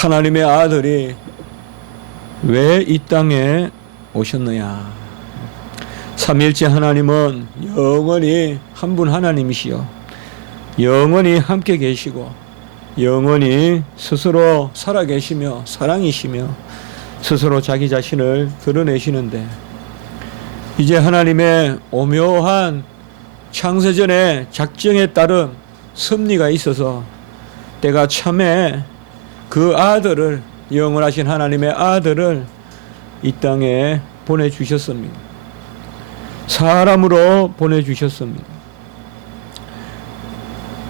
하나님의 아들이 왜 이 땅에 오셨느냐? 삼위일체 하나님은 영원히 한 분 하나님이시요, 영원히 함께 계시고 영원히 스스로 살아계시며 사랑이시며 스스로 자기 자신을 드러내시는데, 이제 하나님의 오묘한 창세전의 작정에 따른 섭리가 있어서 때가 참에 그 아들을, 영원하신 하나님의 아들을 이 땅에 보내주셨습니다. 사람으로 보내주셨습니다.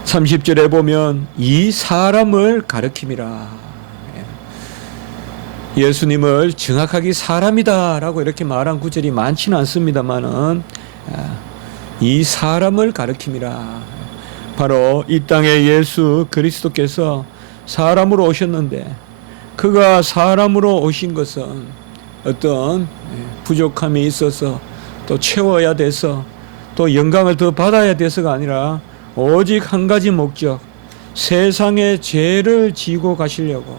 30절에 보면 이 사람을 가리킴이라. 예수님을 정확하게 사람이다 라고 이렇게 말한 구절이 많지는 않습니다만은 이 사람을 가리킴이라. 바로 이 땅에 예수 그리스도께서 사람으로 오셨는데, 그가 사람으로 오신 것은 어떤 부족함이 있어서 또 채워야 돼서 또 영광을 더 받아야 돼서가 아니라 오직 한 가지 목적, 세상의 죄를 지고 가시려고.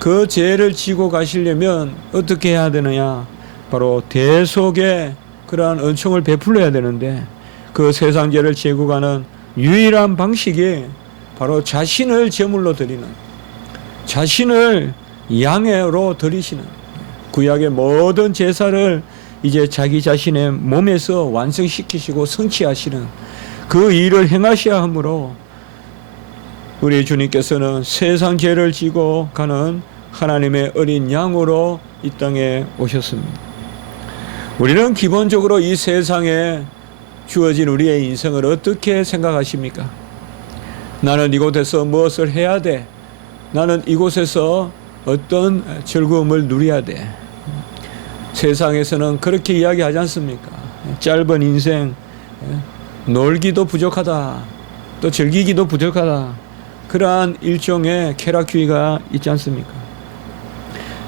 그 죄를 지고 가시려면 어떻게 해야 되느냐? 바로 대속의 그러한 은총을 베풀어야 되는데, 그 세상 죄를 지고 가는 유일한 방식이 바로 자신을 제물로 드리는, 자신을 양으로 드리시는, 구약의 모든 제사를 이제 자기 자신의 몸에서 완성시키시고 성취하시는 그 일을 행하셔야 하므로 우리 주님께서는 세상 죄를 지고 가는 하나님의 어린 양으로 이 땅에 오셨습니다. 우리는 기본적으로 이 세상에 주어진 우리의 인생을 어떻게 생각하십니까? 나는 이곳에서 무엇을 해야 돼? 나는 이곳에서 어떤 즐거움을 누려야 돼? 세상에서는 그렇게 이야기하지 않습니까? 짧은 인생, 놀기도 부족하다, 또 즐기기도 부족하다, 그러한 일종의 쾌락주의가 있지 않습니까?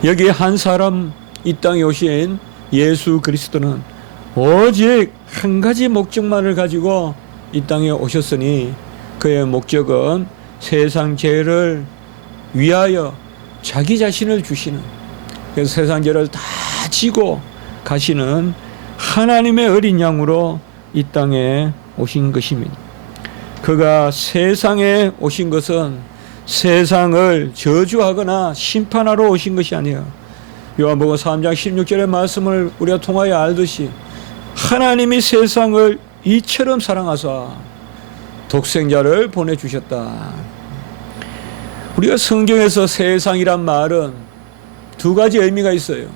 여기 한 사람, 이 땅에 오신 예수 그리스도는 오직 한 가지 목적만을 가지고 이 땅에 오셨으니, 그의 목적은 세상 죄를 위하여 자기 자신을 주시는, 그래서 세상 죄를 다 지고 가시는 하나님의 어린 양으로 이 땅에 오신 것입니다. 그가 세상에 오신 것은 세상을 저주하거나 심판하러 오신 것이 아니에요. 요한복음 3장 16절의 말씀을 우리가 통하여 알듯이 하나님이 세상을 이처럼 사랑하사 독생자를 보내주셨다. 우리가 성경에서 세상이란 말은 두 가지 의미가 있어요.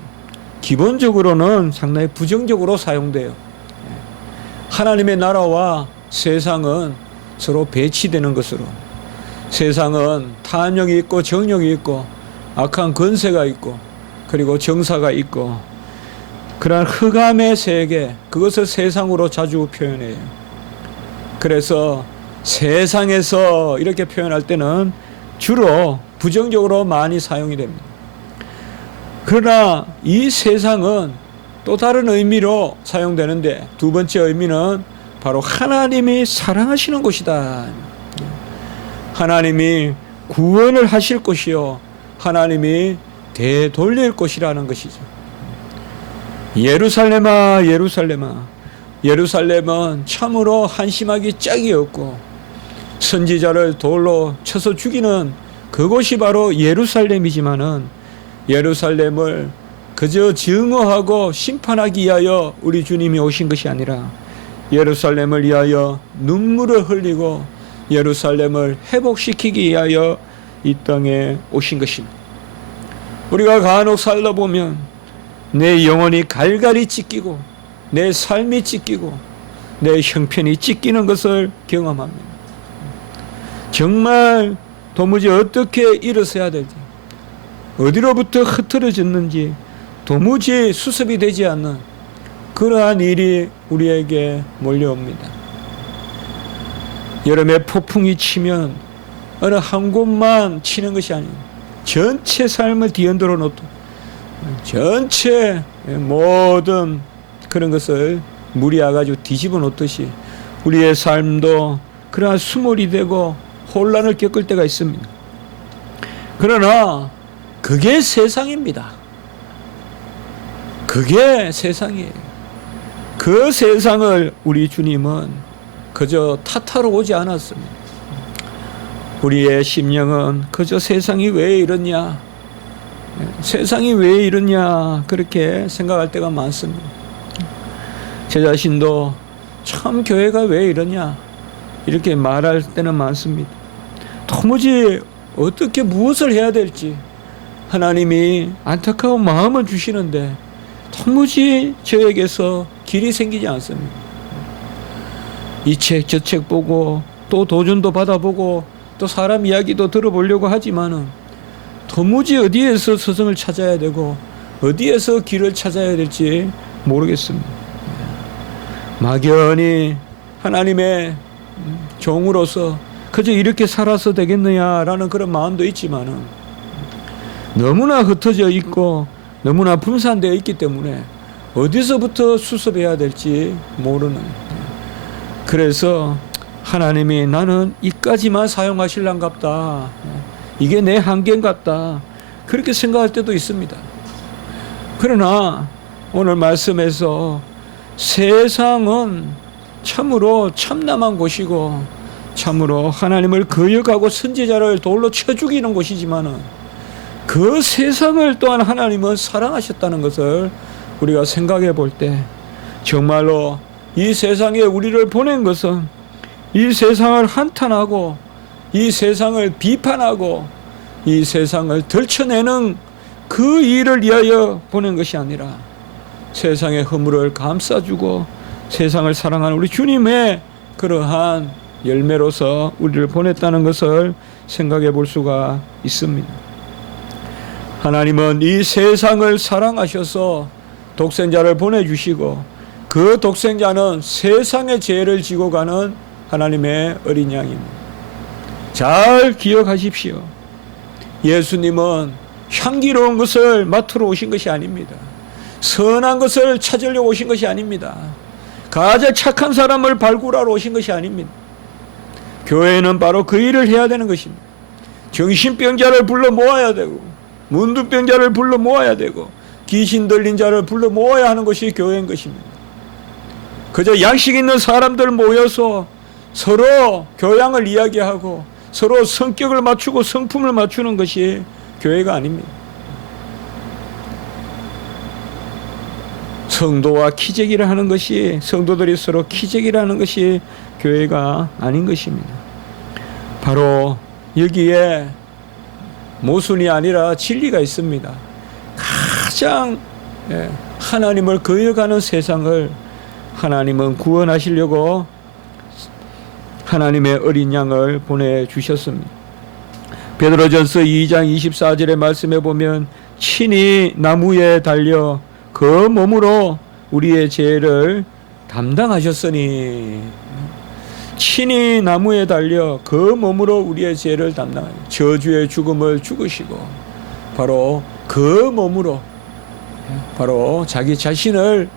기본적으로는 상당히 부정적으로 사용돼요. 하나님의 나라와 세상은 서로 배치되는 것으로, 세상은 탐욕이 있고 정욕이 있고 악한 권세가 있고 그리고 정사가 있고 그러한 흑암의 세계, 그것을 세상으로 자주 표현해요. 그래서 세상에서 이렇게 표현할 때는 주로 부정적으로 많이 사용이 됩니다. 그러나 이 세상은 또 다른 의미로 사용되는데, 두 번째 의미는 바로 하나님이 사랑하시는 곳이다. 하나님이 구원을 하실 곳이요, 하나님이 되돌릴 곳이라는 것이죠. 예루살렘아, 예루살렘아. 예루살렘은 참으로 한심하기 짝이 없고 선지자를 돌로 쳐서 죽이는 그곳이 바로 예루살렘이지만은, 예루살렘을 그저 증오하고 심판하기 위하여 우리 주님이 오신 것이 아니라 예루살렘을 위하여 눈물을 흘리고 예루살렘을 회복시키기 위하여 이 땅에 오신 것입니다. 우리가 간혹 살다 보면 내 영혼이 갈갈이 찢기고 내 삶이 찢기고 내 형편이 찢기는 것을 경험합니다. 정말 도무지 어떻게 일어서야 될지, 어디로부터 흐트러졌는지 도무지 수습이 되지 않는 그러한 일이 우리에게 몰려옵니다. 여름에 폭풍이 치면 어느 한 곳만 치는 것이 아니에요. 전체 삶을 뒤흔들어 놓고 전체 모든 그런 것을 물이 와가지고 뒤집어 놓듯이 우리의 삶도 그러한 수몰이 되고 혼란을 겪을 때가 있습니다. 그러나 그게 세상입니다. 그게 세상이에요. 그 세상을 우리 주님은 그저 탓하러 오지 않았습니다. 우리의 심령은 그저 세상이 왜 이러냐, 세상이 왜 이러냐 그렇게 생각할 때가 많습니다. 제 자신도 참 교회가 왜 이러냐 이렇게 말할 때는 많습니다. 도무지 어떻게 무엇을 해야 될지 하나님이 안타까운 마음을 주시는데 도무지 저에게서 길이 생기지 않습니다. 이 책 저 책 보고 또 도전도 받아보고 또 사람 이야기도 들어보려고 하지만은 도무지 어디에서 서성을 찾아야 되고 어디에서 길을 찾아야 될지 모르겠습니다. 막연히 하나님의 종으로서 그저 이렇게 살아서 되겠느냐라는 그런 마음도 있지만은 너무나 흩어져 있고 너무나 분산되어 있기 때문에 어디서부터 수습해야 될지 모르는, 그래서 하나님이 나는 이까지만 사용하실란갑다, 이게 내 한계인갑다 그렇게 생각할 때도 있습니다. 그러나 오늘 말씀에서 세상은 참으로 참남한 곳이고 참으로 하나님을 거역하고 선지자를 돌로 쳐 죽이는 곳이지만은 그 세상을 또한 하나님은 사랑하셨다는 것을 우리가 생각해 볼 때 정말로 이 세상에 우리를 보낸 것은 이 세상을 한탄하고 이 세상을 비판하고 이 세상을 덜쳐내는 그 일을 위하여 보낸 것이 아니라 세상의 허물을 감싸주고 세상을 사랑하는 우리 주님의 그러한 열매로서 우리를 보냈다는 것을 생각해 볼 수가 있습니다. 하나님은 이 세상을 사랑하셔서 독생자를 보내주시고 그 독생자는 세상의 죄를 지고 가는 하나님의 어린 양입니다. 잘 기억하십시오. 예수님은 향기로운 것을 맡으러 오신 것이 아닙니다. 선한 것을 찾으려고 오신 것이 아닙니다. 가장 착한 사람을 발굴하러 오신 것이 아닙니다. 교회는 바로 그 일을 해야 되는 것입니다. 정신병자를 불러 모아야 되고 문둥병자를 불러 모아야 되고 귀신 들린 자를 불러 모아야 하는 것이 교회인 것입니다. 그저 양식 있는 사람들 모여서 서로 교양을 이야기하고 서로 성격을 맞추고 성품을 맞추는 것이 교회가 아닙니다. 성도와 키재기를 하는 것이, 성도들이 서로 키재기를 하는 것이 교회가 아닌 것입니다. 바로 여기에 모순이 아니라 진리가 있습니다. 가장 하나님을 거역하는 세상을 하나님은 구원하시려고 하나님의 어린 양을 보내주셨습니다. 베드로전서 2장 24절의 말씀에 보면 친히 나무에 달려 그 몸으로 우리의 죄를 담당하셨으니, 친히 나무에 달려 그 몸으로 우리의 죄를 담당하셨으니 저주의 죽음을 죽으시고 바로 그 몸으로 바로 자기 자신을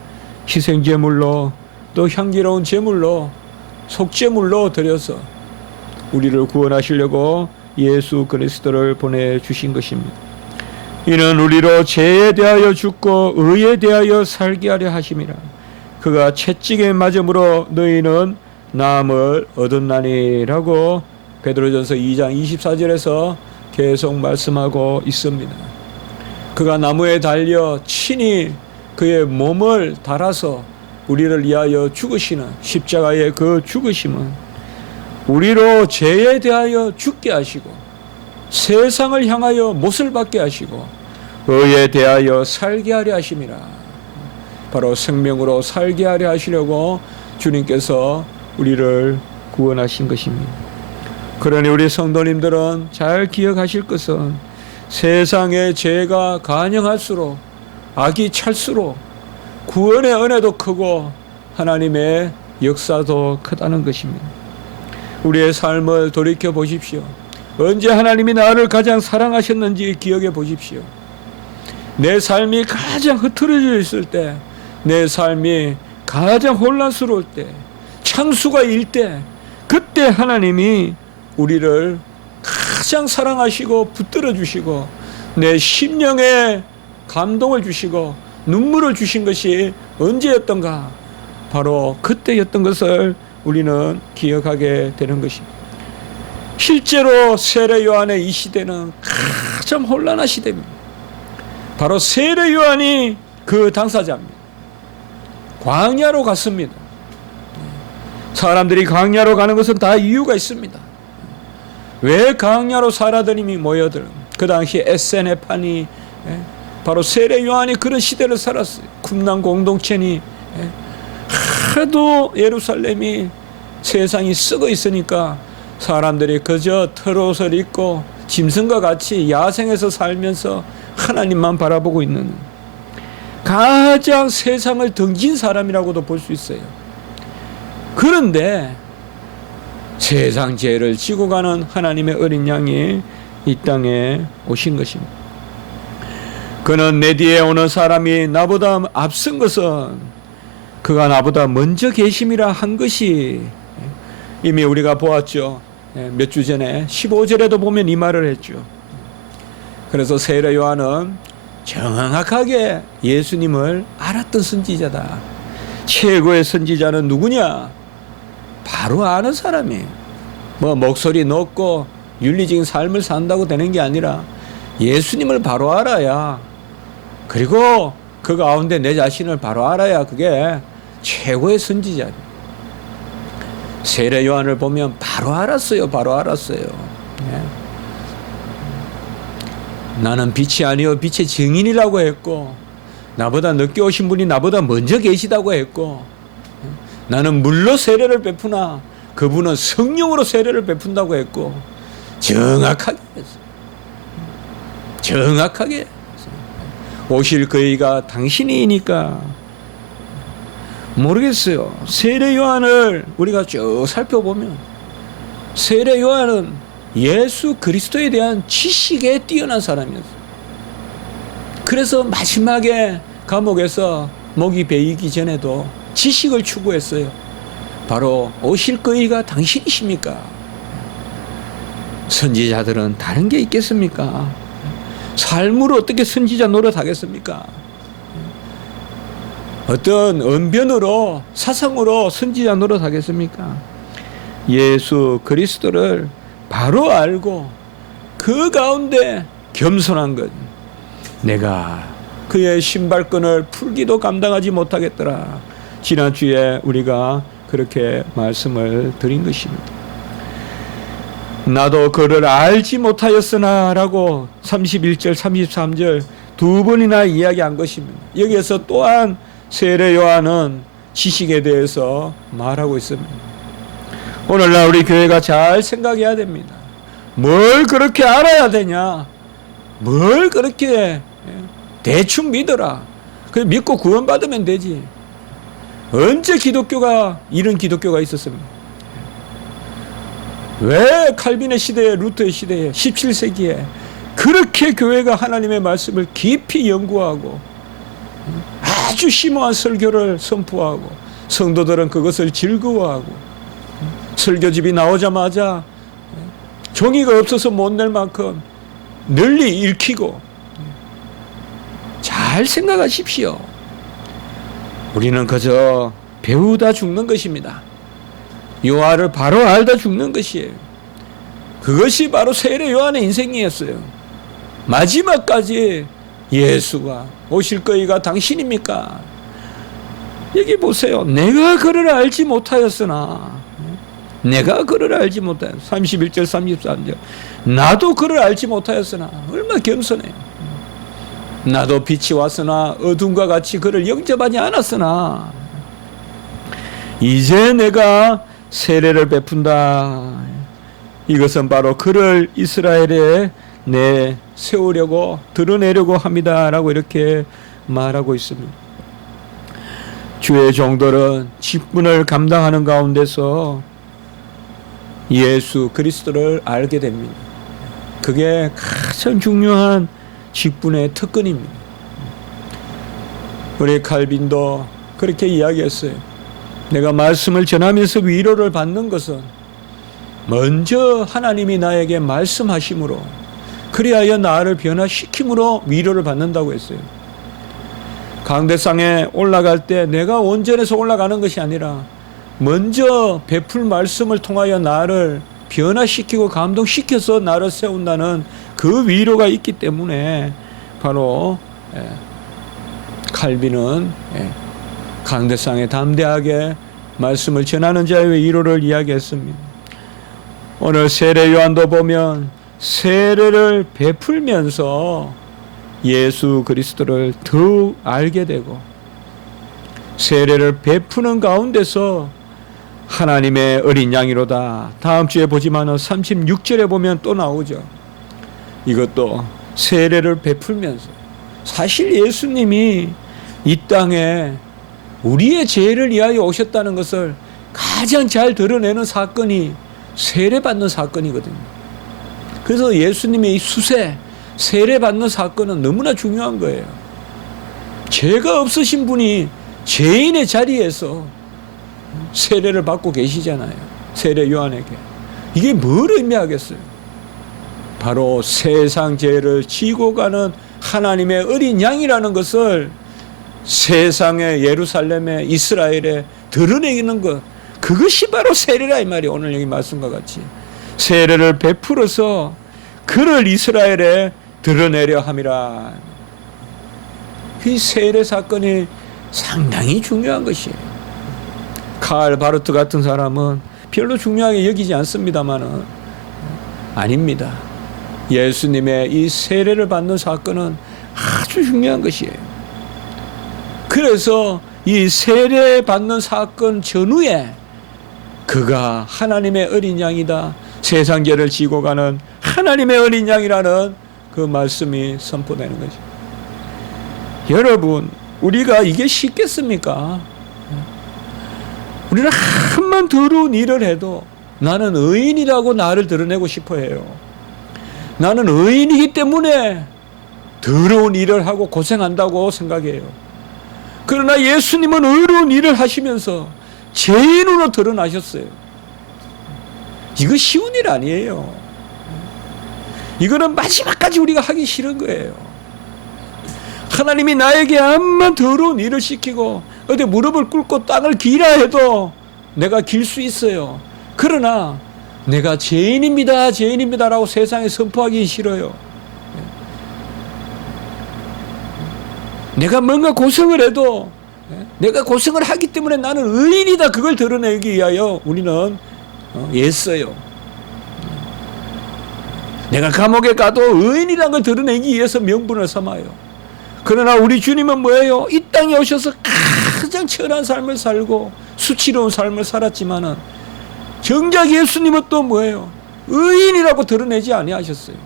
희생제물로 또 향기로운 제물로 속제물로 드려서 우리를 구원하시려고 예수 그리스도를 보내주신 것입니다. 이는 우리로 죄에 대하여 죽고 의에 대하여 살게 하려 하심이라. 그가 채찍에 맞음으로 너희는 나음을 얻었나니라고 베드로전서 2장 24절에서 계속 말씀하고 있습니다. 그가 나무에 달려 친히 그의 몸을 달아서 우리를 위하여 죽으시는 십자가의 그 죽으심은 우리로 죄에 대하여 죽게 하시고 세상을 향하여 못을 받게 하시고 의에 대하여 살게 하려 하심이라. 바로 생명으로 살게 하려 하시려고 주님께서 우리를 구원하신 것입니다. 그러니 우리 성도님들은 잘 기억하실 것은 세상의 죄가 간영할수록 악이 찰수록 구원의 은혜도 크고 하나님의 역사도 크다는 것입니다. 우리의 삶을 돌이켜 보십시오. 언제 하나님이 나를 가장 사랑하셨는지 기억해 보십시오. 내 삶이 가장 흐트러져 있을 때, 내 삶이 가장 혼란스러울 때, 창수가 일 때, 그때 하나님이 우리를 가장 사랑하시고 붙들어 주시고 내 심령에 감동을 주시고 눈물을 주신 것이 언제였던가? 바로 그때였던 것을 우리는 기억하게 되는 것입니다. 실제로 세례 요한의 이 시대는 가장 혼란한 시대입니다. 바로 세례 요한이 그 당사자입니다. 광야로 갔습니다. 사람들이 광야로 가는 것은 다 이유가 있습니다. 왜 광야로 사람들이 모여들? 그 당시 에세네판이 바로 세례 요한이 그런 시대를 살았어요. 쿰난 공동체니 하도 예루살렘이 세상이 썩어 있으니까 사람들이 그저 털옷을 입고 짐승과 같이 야생에서 살면서 하나님만 바라보고 있는 가장 세상을 등진 사람이라고도 볼 수 있어요. 그런데 세상 죄를 지고 가는 하나님의 어린 양이 이 땅에 오신 것입니다. 그는 내 뒤에 오는 사람이 나보다 앞선 것은 그가 나보다 먼저 계심이라 한 것이 이미 우리가 보았죠. 몇 주 전에 15절에도 보면 이 말을 했죠. 그래서 세례 요한은 정확하게 예수님을 알았던 선지자다. 최고의 선지자는 누구냐? 바로 아는 사람이에요. 뭐 목소리 높고 윤리적인 삶을 산다고 되는 게 아니라 예수님을 바로 알아야, 그리고 그 가운데 내 자신을 바로 알아야 그게 최고의 선지자예요. 세례 요한을 보면 바로 알았어요. 바로 알았어요. 네. 나는 빛이 아니요 빛의 증인이라고 했고, 나보다 늦게 오신 분이 나보다 먼저 계시다고 했고, 나는 물로 세례를 베푸나 그분은 성령으로 세례를 베푼다고 했고, 정확하게 했어요. 정확하게 했어요. 오실 그이가 당신이니까. 모르겠어요. 세례 요한을 우리가 쭉 살펴보면 세례 요한은 예수 그리스도에 대한 지식에 뛰어난 사람이었어요. 그래서 마지막에 감옥에서 목이 베이기 전에도 지식을 추구했어요. 바로 오실 그이가 당신이십니까? 선지자들은 다른 게 있겠습니까? 삶으로 어떻게 선지자 노릇하겠습니까? 어떤 언변으로 사상으로 선지자 노릇하겠습니까? 예수 그리스도를 바로 알고 그 가운데 겸손한 것. 내가 그의 신발끈을 풀기도 감당하지 못하겠더라. 지난주에 우리가 그렇게 말씀을 드린 것입니다. 나도 그를 알지 못하였으나 라고 31절 33절 두 번이나 이야기한 것입니다. 여기에서 또한 세례 요한은 지식에 대해서 말하고 있습니다. 오늘날 우리 교회가 잘 생각해야 됩니다. 뭘 그렇게 알아야 되냐? 뭘 그렇게 대충 믿어라. 그냥 믿고 구원받으면 되지. 언제 기독교가 이런 기독교가 있었습니까? 왜 칼빈의 시대에, 루터의 시대에 17세기에 그렇게 교회가 하나님의 말씀을 깊이 연구하고 아주 심오한 설교를 선포하고 성도들은 그것을 즐거워하고 설교집이 나오자마자 종이가 없어서 못 낼 만큼 널리 읽히고. 잘 생각하십시오. 우리는 그저 배우다 죽는 것입니다. 요한을 바로 알다 죽는 것이에요. 그것이 바로 세례 요한의 인생이었어요. 마지막까지 예수가 오실 거이가 당신입니까? 여기 보세요. 내가 그를 알지 못하였으나, 내가 그를 알지 못하였. 31절 33절 나도 그를 알지 못하였으나. 얼마나 겸손해요. 나도 빛이 왔으나 어둠과 같이 그를 영접하지 않았으나 이제 내가 세례를 베푼다. 이것은 바로 그를 이스라엘에 내 세우려고 드러내려고 합니다 라고 이렇게 말하고 있습니다. 주의 종들은 직분을 감당하는 가운데서 예수 그리스도를 알게 됩니다. 그게 가장 중요한 직분의 특권입니다. 우리 칼빈도 그렇게 이야기했어요. 내가 말씀을 전하면서 위로를 받는 것은 먼저 하나님이 나에게 말씀하심으로 그리하여 나를 변화시킴으로 위로를 받는다고 했어요. 강대상에 올라갈 때 내가 온전해서 올라가는 것이 아니라 먼저 베풀 말씀을 통하여 나를 변화시키고 감동시켜서 나를 세운다는 그 위로가 있기 때문에 바로 칼빈은 강대상에 담대하게 말씀을 전하는 자의 위로를 이야기했습니다. 오늘 세례 요한도 보면 세례를 베풀면서 예수 그리스도를 더욱 알게 되고 세례를 베푸는 가운데서 하나님의 어린 양이로다. 다음 주에 보지만은 36절에 보면 또 나오죠. 이것도 세례를 베풀면서 사실 예수님이 이 땅에 우리의 죄를 위하여 오셨다는 것을 가장 잘 드러내는 사건이 세례받는 사건이거든요. 그래서 예수님의 이 수세, 세례받는 사건은 너무나 중요한 거예요. 죄가 없으신 분이 죄인의 자리에서 세례를 받고 계시잖아요. 세례 요한에게. 이게 뭘 의미하겠어요? 바로 세상 죄를 지고 가는 하나님의 어린 양이라는 것을 세상의 예루살렘에 이스라엘에 드러내는 것, 그것이 바로 세례라 이 말이에요. 오늘 여기 말씀과 같이 세례를 베풀어서 그를 이스라엘에 드러내려 함이라. 이 세례 사건이 상당히 중요한 것이에요. 칼 바르트 같은 사람은 별로 중요하게 여기지 않습니다만은 아닙니다. 예수님의 이 세례를 받는 사건은 아주 중요한 것이에요. 그래서 이 세례 받는 사건 전후에 그가 하나님의 어린 양이다. 세상 죄를 지고 가는 하나님의 어린 양이라는 그 말씀이 선포되는 거죠. 여러분, 우리가 이게 쉽겠습니까? 우리는 한번 더러운 일을 해도 나는 의인이라고 나를 드러내고 싶어 해요. 나는 의인이기 때문에 더러운 일을 하고 고생한다고 생각해요. 그러나 예수님은 의로운 일을 하시면서 죄인으로 드러나셨어요. 이거 쉬운 일 아니에요. 이거는 마지막까지 우리가 하기 싫은 거예요. 하나님이 나에게 암만 더러운 일을 시키고 어디 무릎을 꿇고 땅을 기라 해도 내가 길 수 있어요. 그러나 내가 죄인입니다, 죄인입니다라고 세상에 선포하기 싫어요. 내가 뭔가 고생을 해도 내가 고생을 하기 때문에 나는 의인이다, 그걸 드러내기 위하여 우리는 애써요. 내가 감옥에 가도 의인이라는 걸 드러내기 위해서 명분을 삼아요. 그러나 우리 주님은 뭐예요? 이 땅에 오셔서 가장 천한 삶을 살고 수치로운 삶을 살았지만은 정작 예수님은 또 뭐예요? 의인이라고 드러내지 아니하셨어요.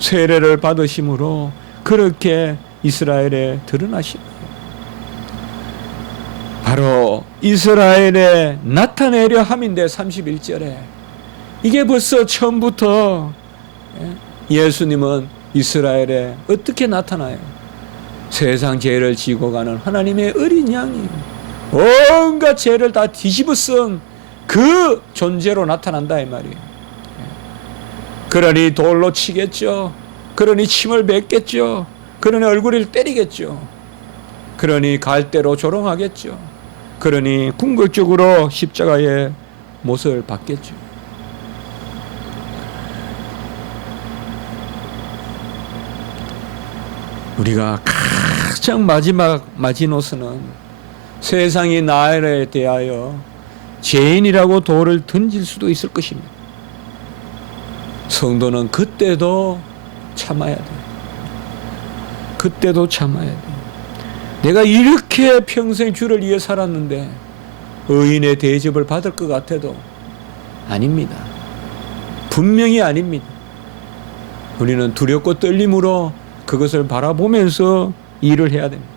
세례를 받으심으로 그렇게 이스라엘에 드러나신 거예요. 바로 이스라엘에 나타내려 함인데 31절에 이게 벌써 처음부터 예수님은 이스라엘에 어떻게 나타나요? 세상 죄를 지고 가는 하나님의 어린 양이 온갖 죄를 다 뒤집어 쓴 그 존재로 나타난다 이 말이에요. 그러니 돌로 치겠죠. 그러니 침을 뱉겠죠. 그러니 얼굴을 때리겠죠. 그러니 갈대로 조롱하겠죠. 그러니 궁극적으로 십자가의 못을 받겠죠. 우리가 가장 마지막 마지노선은 세상이 나에 대하여 죄인이라고 돌을 던질 수도 있을 것입니다. 성도는 그때도 참아야 돼요. 그때도 참아야 돼요. 내가 이렇게 평생 주를 위해 살았는데 의인의 대접을 받을 것 같아도 아닙니다. 분명히 아닙니다. 우리는 두렵고 떨림으로 그것을 바라보면서 일을 해야 됩니다.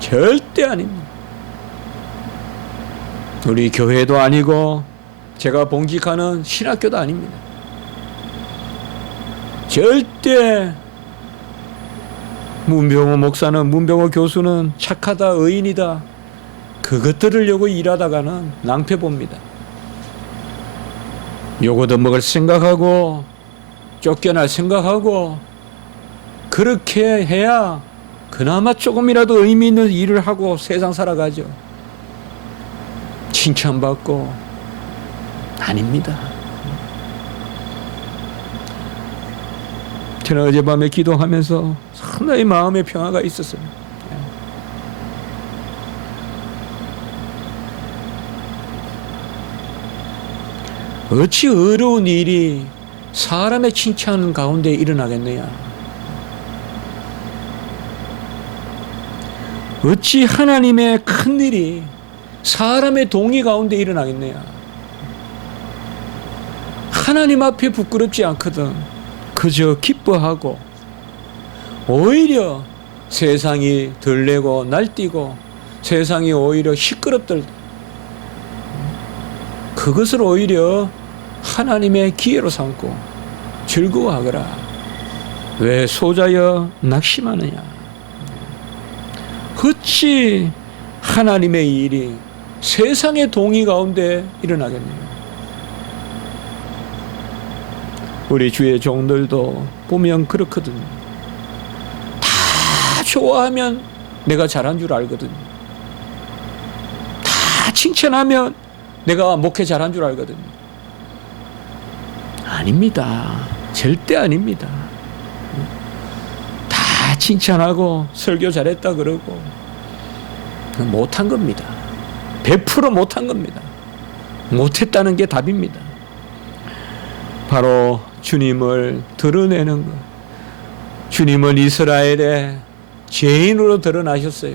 절대 아닙니다. 우리 교회도 아니고 제가 봉직하는 신학교도 아닙니다. 절대 문병호 목사는, 문병호 교수는 착하다, 의인이다, 그것 들으려고 일하다가는 낭패 봅니다. 요거도 먹을 생각하고 쫓겨날 생각하고 그렇게 해야 그나마 조금이라도 의미 있는 일을 하고 세상 살아가죠. 칭찬받고 아닙니다. 저는 어젯밤에 기도하면서 상당히 마음의 평화가 있었어요. 어찌 어려운 일이 사람의 칭찬 가운데 일어나겠느냐? 어찌 하나님의 큰 일이 사람의 동의 가운데 일어나겠느냐? 하나님 앞에 부끄럽지 않거든. 그저 기뻐하고 오히려 세상이 들레고 날뛰고 세상이 오히려 시끄럽들 그것을 오히려 하나님의 기회로 삼고 즐거워하거라. 왜 소자여 낙심하느냐? 어찌 하나님의 일이 세상의 동의 가운데 일어나겠네요. 우리 주의 종들도 보면 그렇거든요. 다 좋아하면 내가 잘한 줄 알거든요. 다 칭찬하면 내가 목회 잘한 줄 알거든요. 아닙니다. 절대 아닙니다. 다 칭찬하고 설교 잘했다 그러고 못한 겁니다. 100% 못한 겁니다. 못했다는 게 답입니다. 바로 주님을 드러내는 것. 주님은 이스라엘의 죄인으로 드러나셨어요.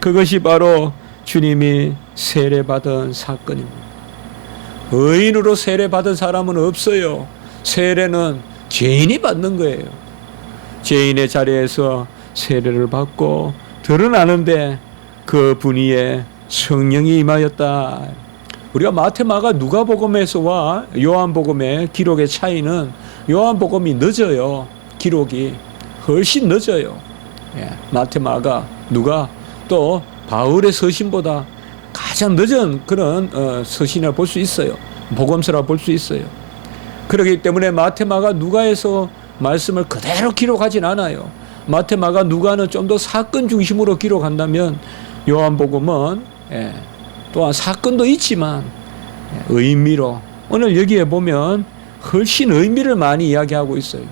그것이 바로 주님이 세례받은 사건입니다. 의인으로 세례받은 사람은 없어요. 세례는 죄인이 받는 거예요. 죄인의 자리에서 세례를 받고 드러나는데 그 분위에 성령이 임하였다. 우리가 마태, 마가, 누가복음에서와 요한복음의 기록의 차이는 요한복음이 늦어요. 기록이 훨씬 늦어요. 마태, 마가, 누가 또 바울의 서신보다 가장 늦은 그런 서신을 볼 수 있어요. 복음서라 볼 수 있어요. 그렇기 때문에 마태, 마가, 누가에서 말씀을 그대로 기록하진 않아요. 마태, 마가, 누가는 좀 더 사건 중심으로 기록한다면 요한복음은 또한 사건도 있지만 의미로 오늘 여기에 보면 훨씬 의미를 많이 이야기하고 있어요.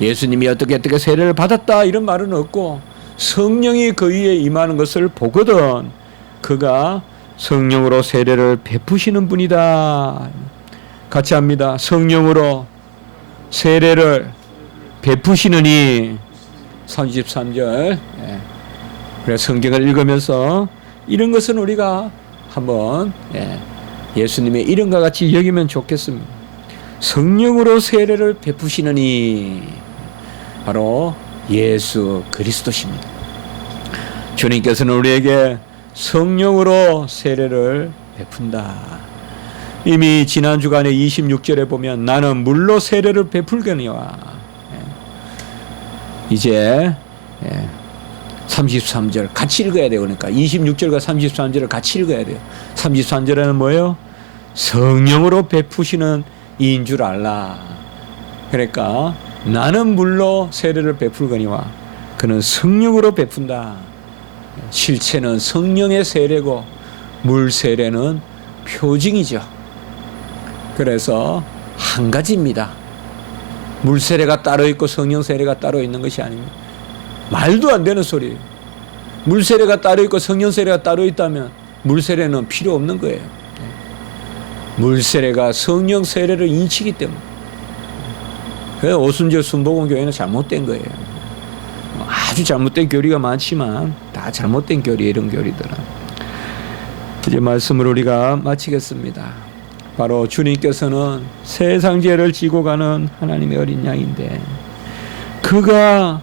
예수님이 어떻게 세례를 받았다 이런 말은 없고 성령이 그 위에 임하는 것을 보거든 그가 성령으로 세례를 베푸시는 분이다. 같이 합니다. 성령으로 세례를 베푸시느니 33절. 그래서 성경을 읽으면서 이런 것은 우리가 한번 예수님의 이름과 같이 여기면 좋겠습니다. 성령으로 세례를 베푸시느니 바로 예수 그리스도십니다. 주님께서는 우리에게 성령으로 세례를 베푼다. 이미 지난 주간에 26절에 보면 나는 물로 세례를 베풀거니와 이제 33절 같이 읽어야 돼요. 그러니까 26절과 33절을 같이 읽어야 돼요. 33절에는 뭐예요? 성령으로 베푸시는 이인 줄 알라. 그러니까 나는 물로 세례를 베풀거니와 그는 성령으로 베푼다. 실체는 성령의 세례고 물 세례는 표징이죠. 그래서 한 가지입니다. 물 세례가 따로 있고 성령 세례가 따로 있는 것이 아닙니다. 말도 안 되는 소리예요. 물 세례가 따로 있고 성령 세례가 따로 있다면 물 세례는 필요 없는 거예요. 물 세례가 성령 세례를 인치기 때문에. 그래서 오순절 순복음 교회는 잘못된 거예요. 아주 잘못된 교리가 많지만 다 잘못된 교리, 이런 교리들은. 이제 말씀을 우리가 마치겠습니다. 바로 주님께서는 세상 죄를 지고 가는 하나님의 어린 양인데 그가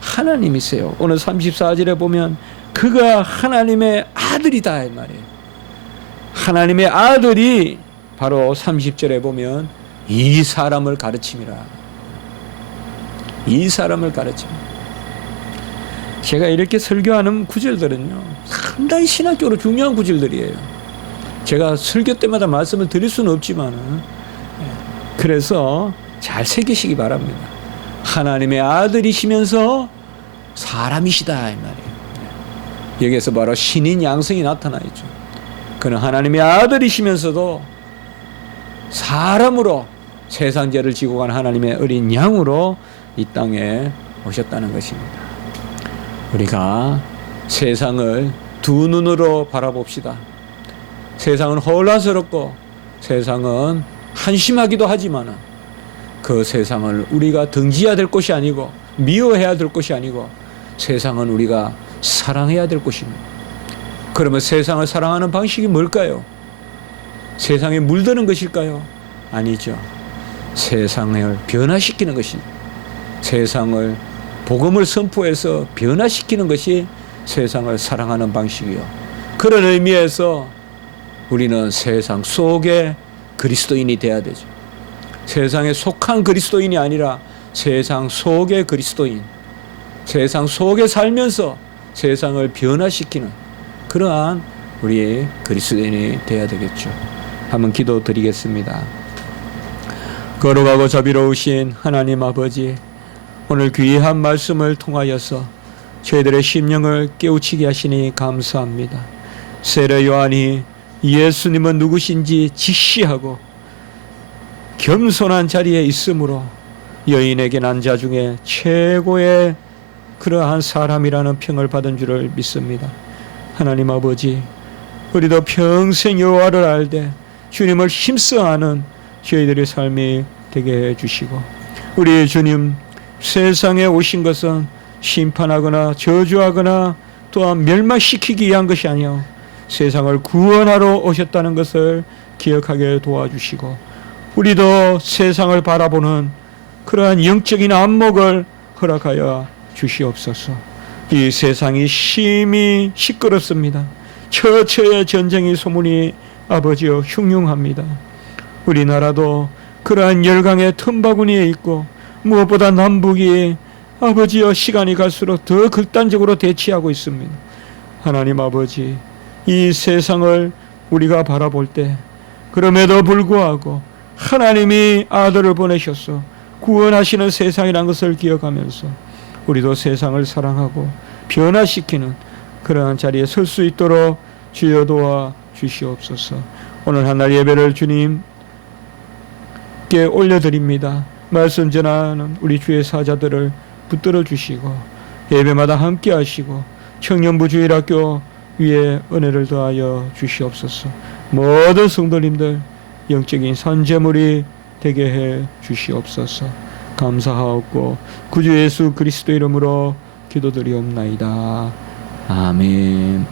하나님이세요. 오늘 34절에 보면 그가 하나님의 아들이다 이 말이에요. 하나님의 아들이 바로 30절에 보면 이 사람을 가르침이라. 이 사람을 가르침이라. 제가 이렇게 설교하는 구절들은요 상당히 신학적으로 중요한 구절들이에요. 제가 설교 때마다 말씀을 드릴 수는 없지만 그래서 잘 새기시기 바랍니다. 하나님의 아들이시면서 사람이시다 이 말이에요. 여기에서 바로 신인 양성이 나타나 있죠. 그는 하나님의 아들이시면서도 사람으로 세상 죄를 지고 간 하나님의 어린 양으로 이 땅에 오셨다는 것입니다. 우리가 세상을 두 눈으로 바라봅시다. 세상은 혼란스럽고 세상은 한심하기도 하지만 그 세상을 우리가 등지해야 될 것이 아니고 미워해야 될 것이 아니고 세상은 우리가 사랑해야 될 것입니다. 그러면 세상을 사랑하는 방식이 뭘까요? 세상에 물드는 것일까요? 아니죠. 세상을 변화시키는 것이, 세상을 복음을 선포해서 변화시키는 것이 세상을 사랑하는 방식이요. 그런 의미에서 우리는 세상 속의 그리스도인이 되어야 되죠. 세상에 속한 그리스도인이 아니라 세상 속의 그리스도인, 세상 속에 살면서 세상을 변화시키는 그러한 우리의 그리스도인이 되어야 되겠죠. 한번 기도드리겠습니다. 거룩하고 자비로우신 하나님 아버지, 오늘 귀한 말씀을 통하여서 저희들의 심령을 깨우치게 하시니 감사합니다. 세례 요한이 예수님은 누구신지 직시하고 겸손한 자리에 있으므로 여인에게 난 자 중에 최고의 그러한 사람이라는 평을 받은 줄을 믿습니다. 하나님 아버지, 우리도 평생 여호와를 알되 주님을 힘써 아는 저희들의 삶이 되게 해주시고, 우리 주님 세상에 오신 것은 심판하거나 저주하거나 또한 멸망시키기 위한 것이 아니요 세상을 구원하러 오셨다는 것을 기억하게 도와주시고, 우리도 세상을 바라보는 그러한 영적인 안목을 허락하여 주시옵소서. 이 세상이 심히 시끄럽습니다. 처처의 전쟁의 소문이 아버지여 흉흉합니다. 우리나라도 그러한 열강의 틈바구니에 있고 무엇보다 남북이 아버지여 시간이 갈수록 더 극단적으로 대치하고 있습니다. 하나님 아버지, 이 세상을 우리가 바라볼 때 그럼에도 불구하고 하나님이 아들을 보내셔서 구원하시는 세상이라는 것을 기억하면서 우리도 세상을 사랑하고 변화시키는 그러한 자리에 설 수 있도록 주여 도와 주시옵소서. 오늘 한날 예배를 주님께 올려드립니다. 말씀 전하는 우리 주의 사자들을 붙들어 주시고 예배마다 함께 하시고 청년부 주일학교 위에 은혜를 더하여 주시옵소서. 모든 성도님들 영적인 산재물이 되게 해 주시옵소서. 감사하옵고 구주 예수 그리스도 이름으로 기도드리옵나이다. 아멘.